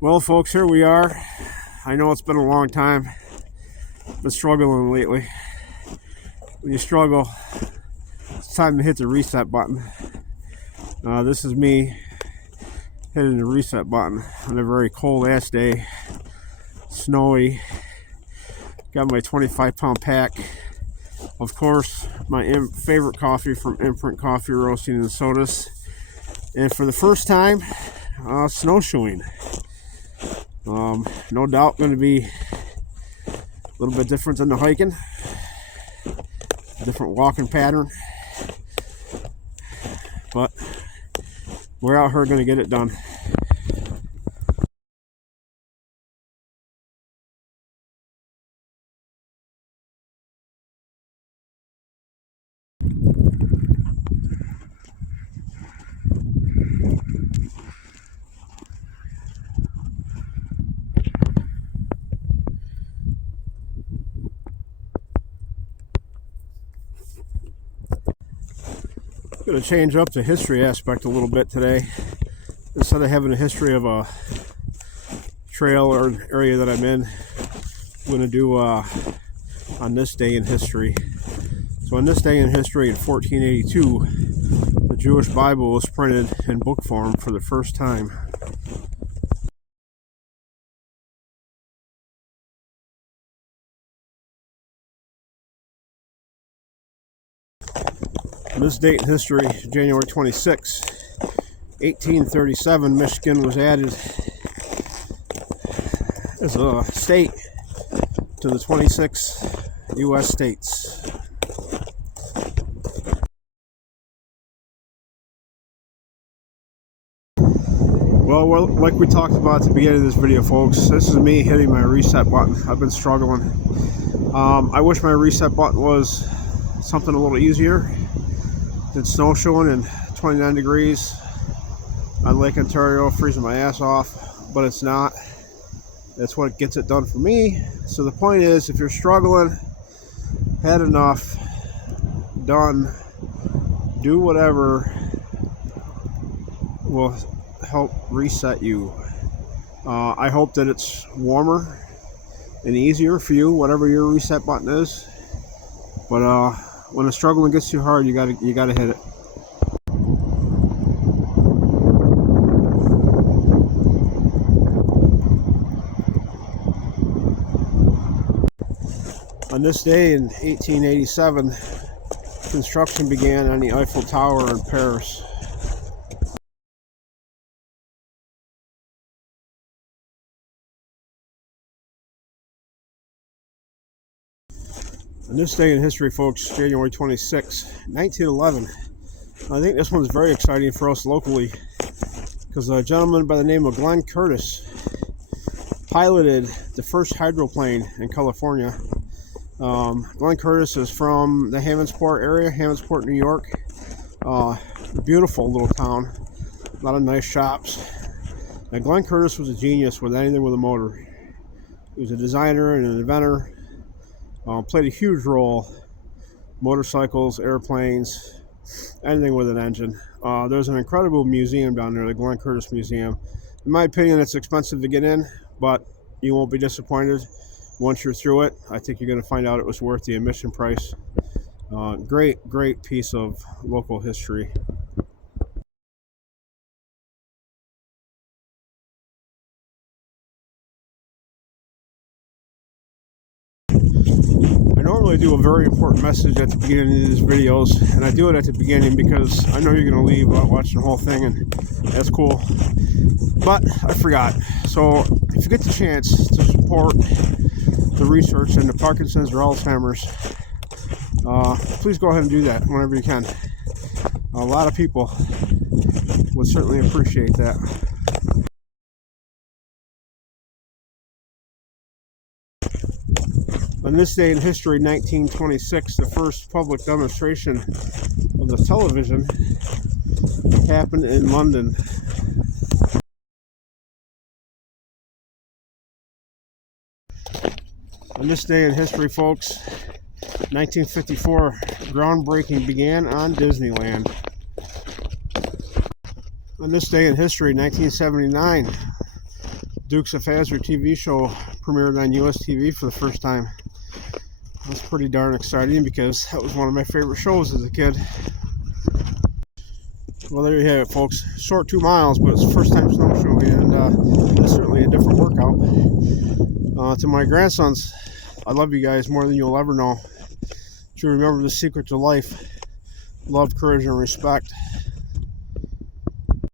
Well, folks, here we are. I know it's been a long time. Been struggling lately. When you struggle, it's time to hit the reset button. This is me hitting the reset button on a very cold ass day. Snowy. Got my 25-pound pack. Of course, my favorite coffee from Imprint Coffee Roasting and Sodas. And for the first time, snowshoeing. No doubt going to be a little bit different than the hiking. Different walking pattern. But we're out here going to get it done. I'm going to change up the history aspect a little bit today. Instead of having a history of a trail or an area that I'm in, I'm going to do on this day in history. So on this day in history in 1482, the Jewish Bible was printed in book form for the first time. On this date in history, January 26, 1837, Michigan was added as a state to the 26 U.S. states. Well, like we talked about at the beginning of this video, folks, this is me hitting my reset button. I've been struggling. I wish my reset button was something a little easier than snowshoeing in 29 degrees on Lake Ontario, freezing my ass off, but it's not. That's what gets it done for me. So the point is, if you're struggling, had enough, done, do whatever will help reset you. I hope that it's warmer and easier for you, whatever your reset button is. But when the struggling gets too hard, you gotta hit it. On this day in 1887, construction began on the Eiffel Tower in Paris. On this day in history, folks, January 26, 1911, I think this one's very exciting for us locally because a gentleman by the name of Glenn Curtis piloted the first hydroplane in California. Glenn Curtis is from the Hammondsport area, Hammondsport, New York. Beautiful little town, a lot of nice shops. Now, Glenn Curtis was a genius with anything with a motor. He was a designer and an inventor. Played a huge role. Motorcycles, airplanes, anything with an engine. There's an incredible museum down there, the Glenn Curtis Museum. In my opinion, it's expensive to get in, but you won't be disappointed once you're through it. I think you're going to find out it was worth the admission price. Great piece of local history. I normally do a very important message at the beginning of these videos, and I do it at the beginning because I know you're going to leave without watching the whole thing, and that's cool. But I forgot. So if you get the chance to support the research into Parkinson's or Alzheimer's, please go ahead and do that whenever you can. A lot of people would certainly appreciate that. On this day in history, 1926, the first public demonstration of the television happened in London. On this day in history, folks, 1954, groundbreaking began on Disneyland. On this day in history, 1979, Dukes of Hazzard TV show premiered on US TV for the first time. That's pretty darn exciting because that was one of my favorite shows as a kid. Well, there you have it, folks. Short 2 miles, but it's the first time snowshoeing, and it's certainly a different workout. To my grandsons, I love you guys more than you'll ever know. To remember the secret to life: love, courage, and respect.